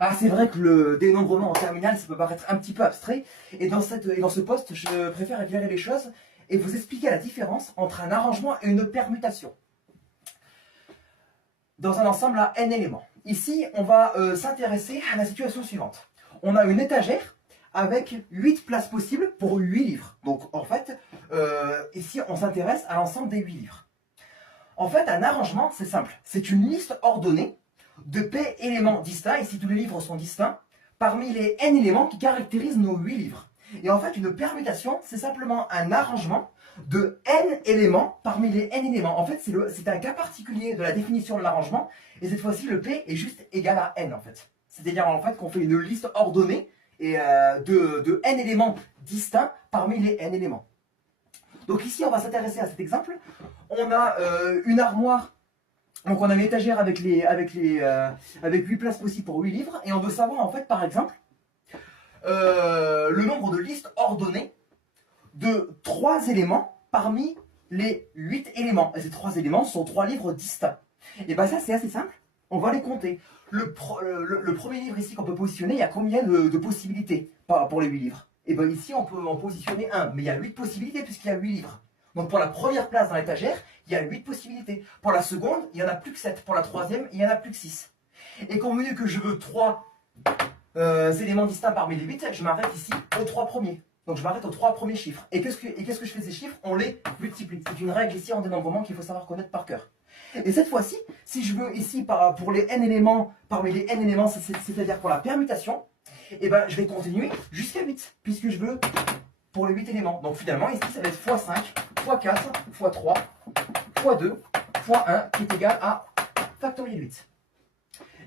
Ah, c'est vrai que le dénombrement en terminale, ça peut paraître un petit peu abstrait. Et dans ce poste, je préfère éclairer les choses et vous expliquer la différence entre un arrangement et une permutation. Dans un ensemble à n éléments. Ici, on va s'intéresser à la situation suivante. On a une étagère avec 8 places possibles pour 8 livres. Donc, en fait, ici, on s'intéresse à l'ensemble des 8 livres. En fait, un arrangement, c'est simple. C'est une liste ordonnée de P éléments distincts, ici tous les livres sont distincts, parmi les N éléments qui caractérisent nos 8 livres. Et en fait, une permutation, c'est simplement un arrangement de N éléments parmi les N éléments. En fait, c'est un cas particulier de la définition de l'arrangement, et cette fois-ci, le P est juste égal à N, en fait. C'est-à-dire, en fait, qu'on fait une liste ordonnée et, de N éléments distincts parmi les N éléments. Donc ici, on va s'intéresser à cet exemple. On a une armoire. Donc on a une étagère avec 8 places possibles pour 8 livres. Et on veut savoir en fait par exemple le nombre de listes ordonnées de 3 éléments parmi les 8 éléments. Et ces 3 éléments sont 3 livres distincts. Et bien ça c'est assez simple, on va les compter. Le premier livre ici qu'on peut positionner, il y a combien de possibilités pour les 8 livres? Et bien ici on peut en positionner un, mais il y a 8 possibilités puisqu'il y a 8 livres. Donc pour la première place dans l'étagère, il y a 8 possibilités. Pour la seconde, il n'y en a plus que 7. Pour la troisième, il n'y en a plus que 6. Et convenu que je veux 3 éléments distincts parmi les 8, je m'arrête ici aux 3 premiers. Donc je m'arrête aux 3 premiers chiffres. Et qu'est-ce que je fais de ces chiffres? On les multiplie. C'est une règle ici en dénombrement qu'il faut savoir connaître par cœur. Et cette fois-ci, si je veux ici pour les n éléments, parmi les n éléments, c'est-à-dire pour la permutation, et ben, je vais continuer jusqu'à 8, puisque je veux pour les 8 éléments. Donc finalement, ici, ça va être x5, x4, x3, x2, x1, qui est égal à factoriel 8.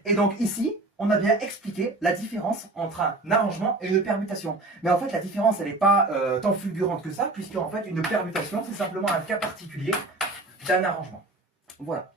Et donc ici, on a bien expliqué la différence entre un arrangement et une permutation. Mais en fait, la différence, elle n'est pas tant fulgurante que ça, puisqu'en fait, une permutation, c'est simplement un cas particulier d'un arrangement. Voilà.